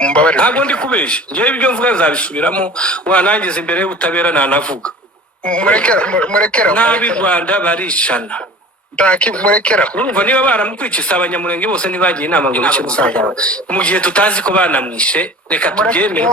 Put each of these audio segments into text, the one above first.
mumbabarire ntabwo ndi kubesha ngewe ibyo mvuga nzabisubiramo wanangiza imbere y'ubutabera nanavuga murekera n'ab'i Rwanda barishana murekera urumva niba baramukwicisha abanyamurenge bose ntibagiye inama ngo bice musaza mu gihe tutazi ko banamwishe reka tubyemere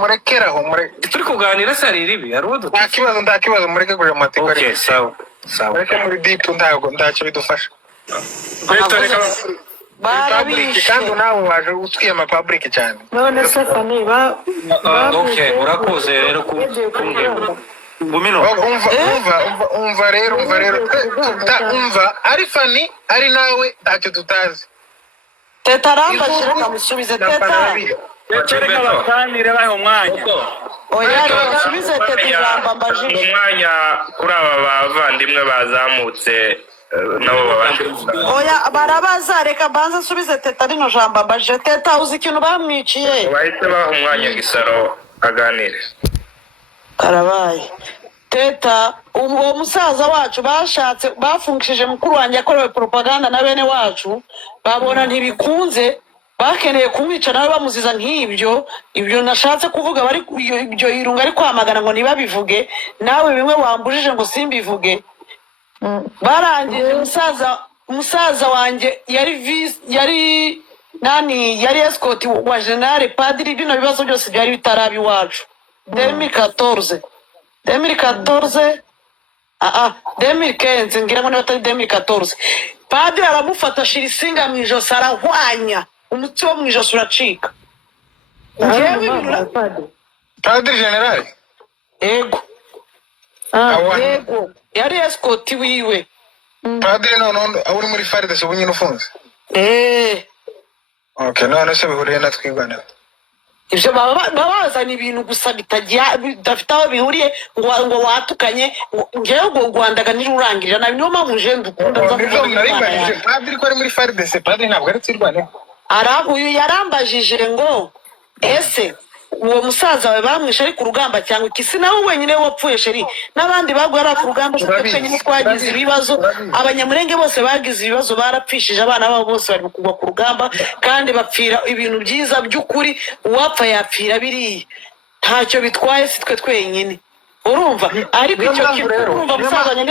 murekeraho turi kuganira se ari ribi hari uwo nta kibazo mureke kuja mu mateka okay sawa mureke muri deep ntacyo bidufasha public kandi nawe waje utwiye ama public cyane none se fani okay urakoze rero kumbwira umva rero ari fani ari nawe ntacyo tutazi teta arambajije kamusubize teta Kereka bakanire bahe umwanya oya basubize teta ijambo ambajije umwanya kuri aba bavandimwe bazamutse nabo babanje oya barabaza reka banza subize teta rino jambo ambajije teta uzi ikintu bamwiciye bahise baha umwanya Gisaro aganire karabaye teta uwo musaza wacu bashatse bafungishije mukuru wanjye yakorewe propaganda na bene wacu babona ntibikunze bakeneye kumwica nawe bamuziza nk'ibyo ibyo nashatse kuvuga bari ibyo irunga ari kwamagana ngo nibabivuge nawe bimwe wambujije ngo simbivuge barangije umusaza wanjye yari yari escort wa General Padiri bino bibazo byose byari bitarabi wacu 2014 2015 ngira ngo n'atari 2014 Padiri aramufata shirisinga mu ijosi arahwanya umutsi wo mu ijosi uracika Padiri General yego yego yari escort wiwe Padiri none uri muri FARDC ubu nyine ufunze okay none se bihuriye na twigwana ibyo babazana ibintu gusa bidafite aho bihuriye ngo watukanye ngewe ngo Rwanda nirurangirira nabi niyo mpamvu je ndukunda Padiri ko ari muri FARDC Padiri ntabwo ari twirwane uyu yarambajije ngo ese uwo musaza wawe bamwishe ari ku rugamba cyangwa ikisi nawe wenyine wapfuye sheri n'abandi baguye ari ku rugamba twenyine twagize ibibazo abanyamurenge bose bagize ibibazo barapfishije abana babo bose bari kugwa ku rugamba kandi bapfira ibintu byiza by'ukuri uwapfa yapfira biriya ntacyo bitwaye si twe twenyine urumva ariko icyo kintu urumva musaza wanjye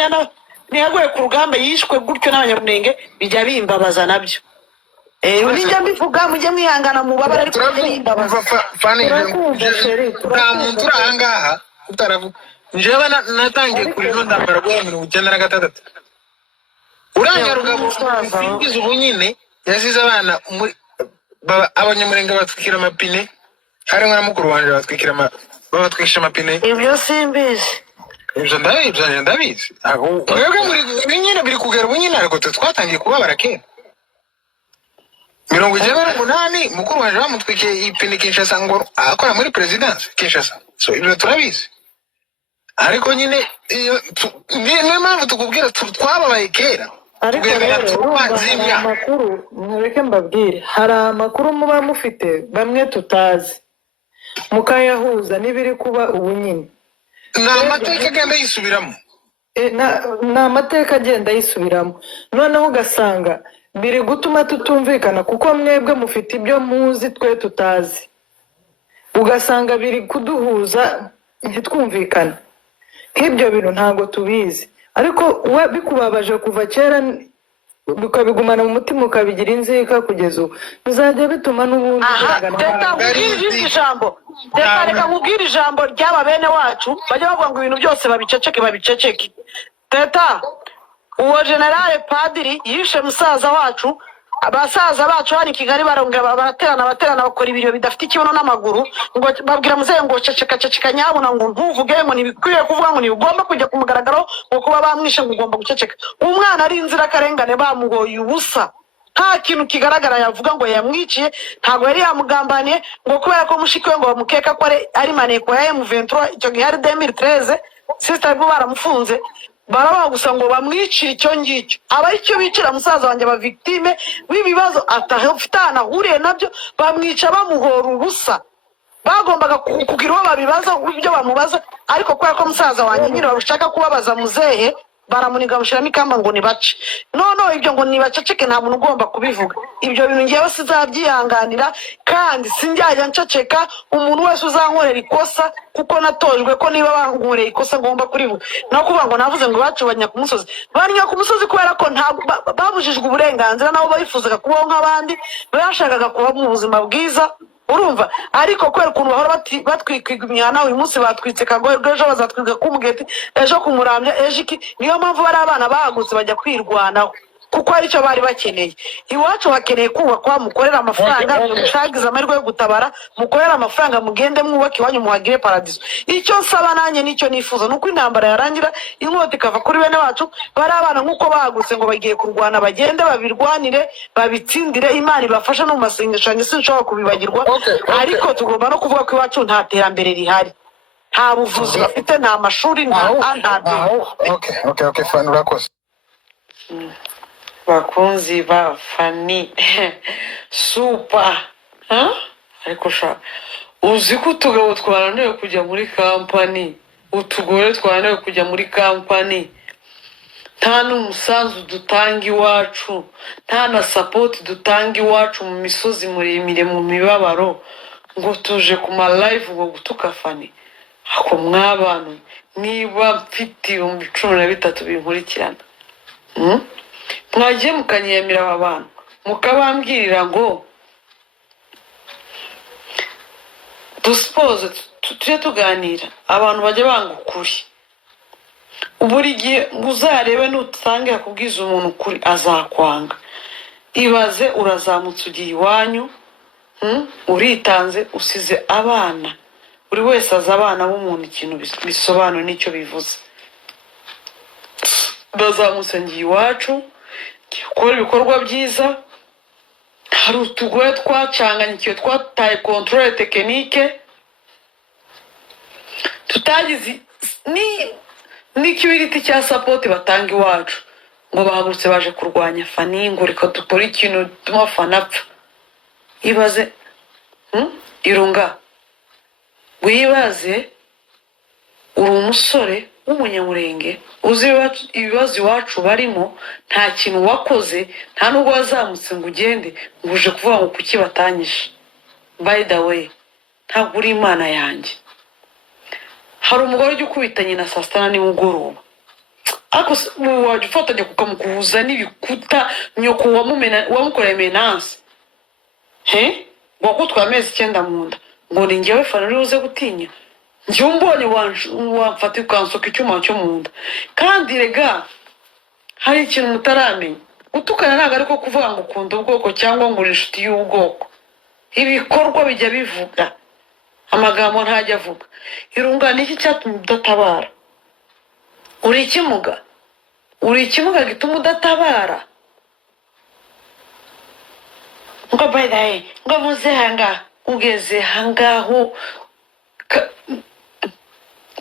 ntiyaguye ku rugamba yishwe gutyo n'abanyamurenge bijya bimbabaza nabyo nijya mbivuga mujye mwihangana mu babara ariko bimbabaza fani nta muntu uri ahangaha utaravuga njyewe natangiye kuri ino ndambara guhera 1996 uranga rugabo singize ubu nyine yasize abana abanyamurenge batwikira amapine harimo na mukuru wanjye babatwikisha amapine ibyo simbizi ibyo ndabizi mwebwe muri nyine biri kugera ubu nyine ariko twatangiye kubabara kera 98 mukuru wanjye bamutwikiye ipine Kinshasa ngo akora muri presidence Kinshasa so ibyo turabizi ariko nyine niyo mpamvu tukubwira twababaye kera ariko rero amakuru mureke mbabwire hari amakuru muba mufite bamwe tutazi mukayahuza n'ibiri kuba ubu nyine ni amateka agenda yisubiramo ni amateka agenda yisubiramo noneho ugasanga biri gutuma tutumvikana kuko mwebwe mufite ibyo muzi twe tutazi ugasanga biri kuduhuza ntitwumvikana nk'ibyo bintu ntabwo tubizi ariko we bikubabaje kuva kera ukabigumana mu mutima ukabigira inzika kugeza ubu bizajya bituma n'ubundi reka nkubwire ijambo ry'aba bene wacu bajya bavuga ngo ibintu byose babiceceke teta uwo General Padiri yishe musaza wacu abasaza bacu hano i Kigali barongera baraterana bakora ibiryo bidafite ikibuno n'amaguru ngo babwira muzehe ngo ceceka nyabona ngo ntuvuge ngo ntibikwiye kuvuga ngo ntibigomba kujya ku mugaragaro ngo kuba bamwishe ngo ugomba guceceka umwana ari inzirakarengane bamugoye ubusa nta kintu kigaragara yavuga ngo yamwiciye ntabwo yari yamugambaniye ngo kubera ko mushiki we ngo bamukeka ko ari maneko ya M23 icyo gihe ari 2013 sister bo baramufunze barabaha gusa ngo bamwicire icyo ngicyo aba icyo bicira musaza wanjye aba victime w'ibibazo atafite ahuriye nabyo bamwica bamuhora ubusa bagombaga kugira uwo babibaza ibyo bamubaza ariko kubera ko musaza wanjye nyine bashaka kubabaza muzehe baramuniga bamushyiramo ikamba ngo nibace noneho ibyo ngo nibaceceke nta muntu ugomba kubivuga ibyo bintu ngewe sizabyihanganira kandi sinjyajya nceceka umuntu wese uzankorera ikosa kuko natojwe ko niba bankoreye ikosa ngomba kurivuga no kuvuga ngo navuze ngo iwacu banya ku musozi banya ku musozi kubera ko ntabwo babujijwe uburenganzira nabo bayifuzaga kubaho nk'abandi bashakaga kuba mu buzima bwiza urumva ariko kubera ukuntu bahora batwikwiga imihana uyu munsi batwitse Kagohe ejo bazatwiga Kumugeti ejo Kumurambya ejo iki niyo mpamvu bari abana bahagutse bajya kwirwanaho kuko ari cyo bari bakeneye iwacu bakeneye kubakwa mukorera amafaranga mushagize amahirwe yo gutabara mukorera amafaranga mugende mwubake iwanyu muhagire paradiso icyo nsaba nanjye nicyo nifuza nuko intambara yarangira inkota ikava kuri bene wacu bari abana nk'uko bahagutse ngo bagiye kurwana bagende babirwanire babitsindire Imana ibafashe no mu masengesho yanjye sinshobora kubibagirwa ariko tugomba no kuvuga ko iwacu nta terambere rihari nta buvuzi bafite nta mashuri nta okay fine urakoze bakunzi ba Fani super ariko sha uzi ko utugabo twananiwe kujya muri kampani utugore twananiwe kujya muri kampani nta n'umusanzu dutanga iwacu nta na support dutanga iwacu mu misozi muremire mu mibabaro ngo tuje ku ma live ngo gutuka Fani ako mwabana niba mfite 13 binkurikirana mwagiye mukanyemera aba bantu mukabambwirira ngo duspose tujye tuganira abantu bajya banga ukuri buri gihe uzarebe nutangira kubwiza umuntu ukuri azakwanga ibaze urazamutse ugiye iwanyu uritanze usize abana buri wese aza abana b'umuntu ikintu bisobanura n'icyo bivuze ndazamutse ngiye iwacu gukora ibikorwa byiza hari utugore twacanganyikiwe twataye controle tekinike tutagize n'ikibiriti cya support batanga iwacu ngo bahagurutse baje kurwanya Fani ngo reka dukore ikintu tuma Fani apfa ibaze irunga wibaze uri umusore w'umunyamurenge uzi ibibazo iwacu barimo nta kintu wakoze nta nubwo wazamutse ngo ugende ngo uje kuvuga ngo kuki batanyishe by the way ntabwo uri Imana yanjye hari umugore ujya ukubita nyina saa sita nimugoroba ariko wajya ufatanya kukamukubuza n'ibikuta nyoko wamukoreye menanse wakutwaye amezi 9 mu nda ngo ni njyewe Fani uri uze gutinya njye umbonye wamfata ukansoka icyuma cyo mu nda kandi rega hari ikintu mutaramenya gutukana ntabwo ariko kuvuga ngo ukunda ubwoko cyangwa ngo uri inshuti y'ubwoko ibikorwa bijya bivuga amagambo ntajya avuga irungana iki cyatumye udatabara uri ikimuga gituma udatabara ngo by the way ngo muze hanga ugeze hangaho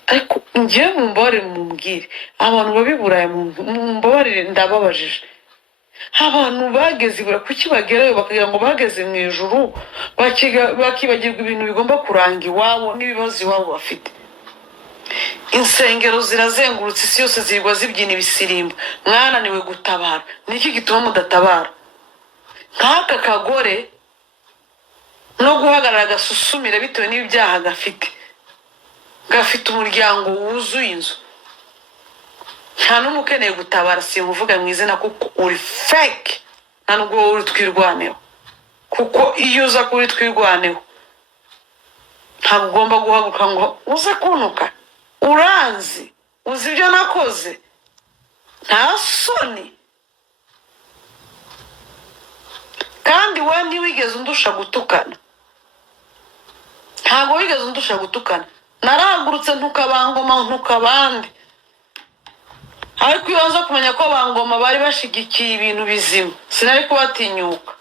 ariko njyewe mumbabarire mumbwire abantu babiburaye mumbabarire ndababajije abantu bageze ibura kuki bagerayo bakagira ngo bageze mu ijuru bakibagirwa ibintu bigomba kuranga iwabo n'ibibazo iwabo bafite insengero zirazengurutse isi yose zirwa zibyina ibisirimba mwananiwe gutabara niki gituma mudatabara nk'aka kagore no guhagarara gasusumira bitewe n'ibyaha gafite umuryango wuzuye inzu nta n'umukeneye gutabara simuvuga mu izina kuko uri fake nta nubwo uri twirwaneho kuko iyo uza kuri twirwaneho ntabwo ugomba guhaguruka ngo uze kunuka uranzi uzi ibyo nakoze nta soni kandi we ntiwigeze undusha gutukana ntabwo wigeze undusha gutukana narahagurutse ntukabangoma ntukabandi ariko iyo nza kumenya ko bangoma bari bashigikiye ibintu bizima sinari kubatinyuka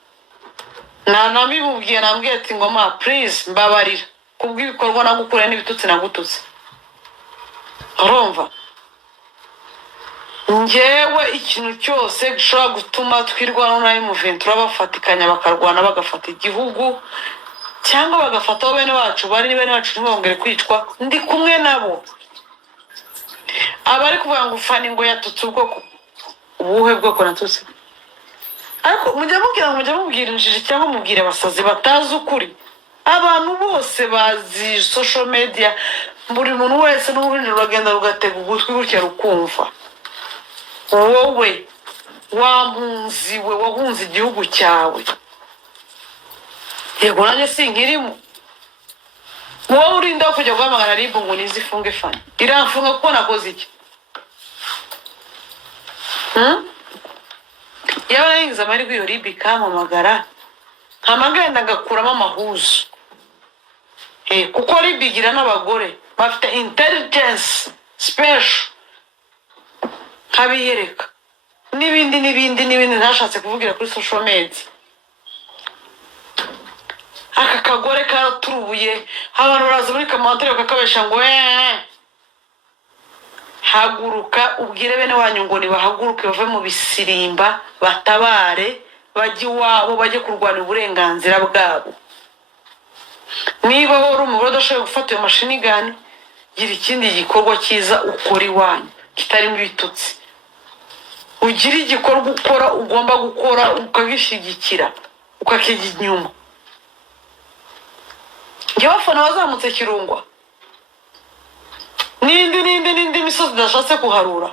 nabimubwiye nambwiye ati ngoma please mbabarira kubw'ibikorwa nagukora n'ibitutsi nagututse urumva njyewe ikintu cyose gishobora gutuma twirwana na M23 bafatikanya bakarwana bagafata igihugu cyangwa bagafataho bene wacu bari bene wacu ntibongere kwicwa ndi kumwe nabo abari kuvuga ngo fani ngo yatutse ubwoko ubuhe bwoko natutse ariko mujya mubwira injiji cyangwa mubwire abasazi batazi ukuri abantu bose bazi social media buri muntu wese n'ubundi ruragenda rugatega ugutwi gutya rukumva wowe wampunzi we wahunze igihugu cyawe yego nanjye sinkirimo wowe urinda kujya guhamagara ribu ngo nizifunge fani iramfunga kuko nakoze iki yaba naringize amahirwe iyo ribu ikampamagara nkamagenda ngakuramo amahuzu kuko ribu igira n'abagore bafite intelligence special nkabiyereka n'ibindi ntashatse kuvugira kuri social media aka kagore karaturubuye abantu baraza muri kamantere kakabesha ngo haguruka ubwire bene wanyu ngo nibahaguruke bave mu bisirimba batabare bajye iwabo bajye kurwanya uburenganzira bwabo niba wari umugore udashoboye gufata iyo mashini gani gira ikindi gikorwa cyiza ukora iwanyu kitarimo ibitutsi ugira igikorwa ukora ugomba gukora ukagishyigikira ukakijya inyuma njyewe abafana bazamutse Kirungwa n'indi misozi udashatse kuharura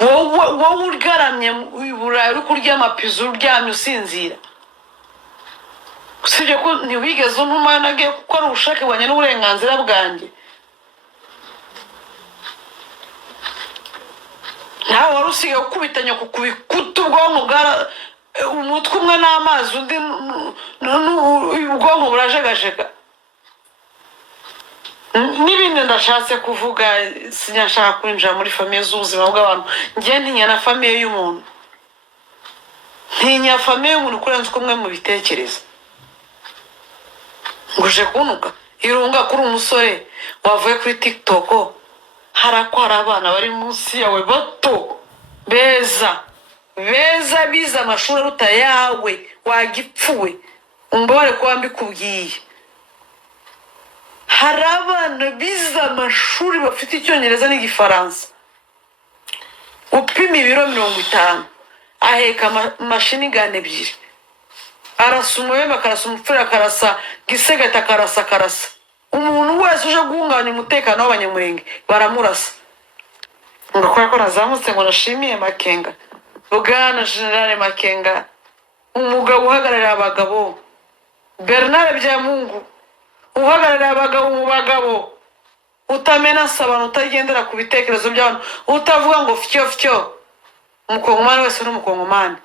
wowe ugaramye burayi uri kurya amapizo uryamye usinzira usibye ko ntiwigeze untuma nagiye gukora ubushake bwanjye n'uburenganzira bwanjye nawe wari usigaye ukubitanya ku bikuta ubwonko umutwe umwe n'amazi undi ubwonko burajegajega n'ibindi ndashatse kuvuga sinashaka kwinjira muri famiye z'ubuzima bw'abantu njye ntinya na famiye y'umuntu ntinya famiye y'umuntu kurenza uko umwe mu bitekereza nguje kunuka irunga kuri umusore wavuye kuri TikTok hari abana bari munsi yawe bato beza bize amashuri aruta yawe wagipfuwe umbabare kuba mbikubwiye hari abana bize amashuri bafite icyongereza n'igifaransa upima ibiro 50 aheka mashini gane ebyiri arasa umwema akarasa umupfura akarasa gisegata akarasa umuntu wese uje guhunganya umutekano w'abanyamurenge baramurasa ngakora ko nazamutse ngo nashimiye Makenga Bwana General Makenga umugabo uhagararira abagabo Bernard Byamungu uhagararira abagabo mu bagabo utamena sabana utagendera ku bitekerezo by'abantu utavuga ngo fyo umukongomani wese n'umukongomani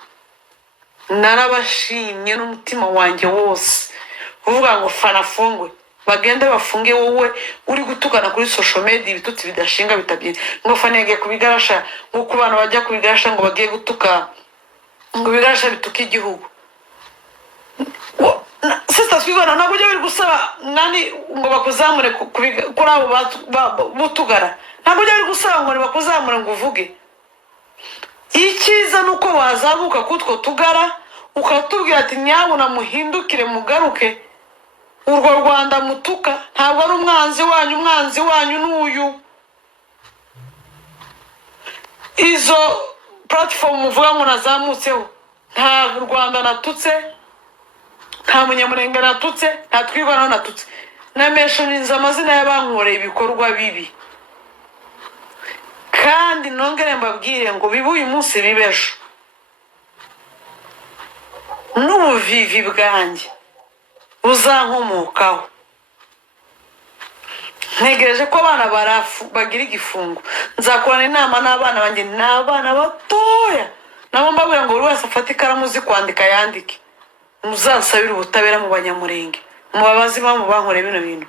narabashimye n'umutima wanjye wose uvuga ngo fanafungwe bagende bafunge wowe uri gutukana kuri social media ibitutsi bidashinga bitabyine ngo fanege kubigarasha ngo ku bantu bajya kubigarasha ngo bagiye gutuka ngo bigarasha bituka igihugu sister twibona nabwo byo biri gusaba nani ngo bakuzamure kuri abo butugara nabwo byo biri gusaba ngo bakuzamure ngo uvuge icyiza nuko wazamuka kutwo tugara ukatubwira ati nyabona muhindukire mugaruke urwo Rwanda mutuka ntabwo ari umwanzi wanyu n'uyu izo platform muvuga ngo nazamutseho nta Rwanda natutse nta munyamurenge natutse nta twibanaho natutse nameshoniza amazina y'abankoreye ibikorwa bibi kandi nongere mbabwire ngo bibe uyu munsi bibejo n'ubuvivi bwanjye uzankomokaho ntegereje ko abana bagira igifungo nzakorana inama n'abana banjye n'abana batoya nabo mbabwira ngo buri wese afate ikaramu uzi kwandika yandike muzansabire ubutabera mu banyamurenge mubabazi mu bankore bino bintu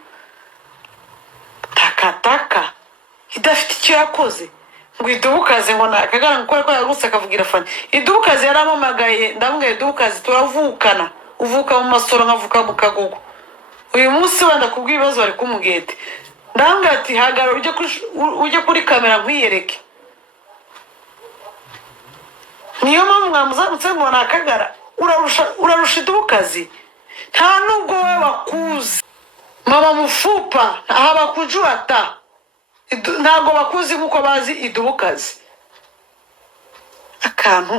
takataka idafite icyo yakoze ngo idubukaze ngo nakagara ngo ko yagutse akavugira fani idubukaze yaramamagaye ndamubwiye idubukaze turavukana uvuka mu masoro nkavuka mu kagogo uyu munsi wenda kubw'ibibazo bari kumugete ndambwira ati hagara ujye kuri kamera nkwiyereke niyo mpamvu mwamuzamutse ngo nakagara urarusha idubukazi nta nubwo we bakuzi mama mufupa haba kujuata ntabwo bakuzi nk'uko bazi idubukazi akantu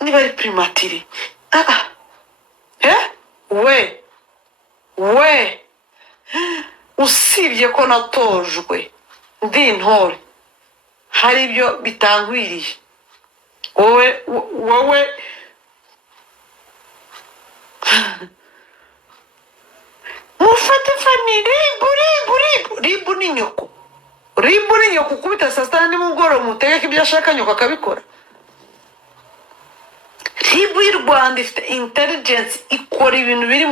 niba ari primatire we usibye ko natojwe ndi intore hari ibyo bitankwiriye wowe mufate fani ribu ni nyoko ukubita saa sita nimugoroba mutegeka ibyo ashaka nyoko akabikora. Ribu y'u Rwanda ifite intelligence ikora ibintu biri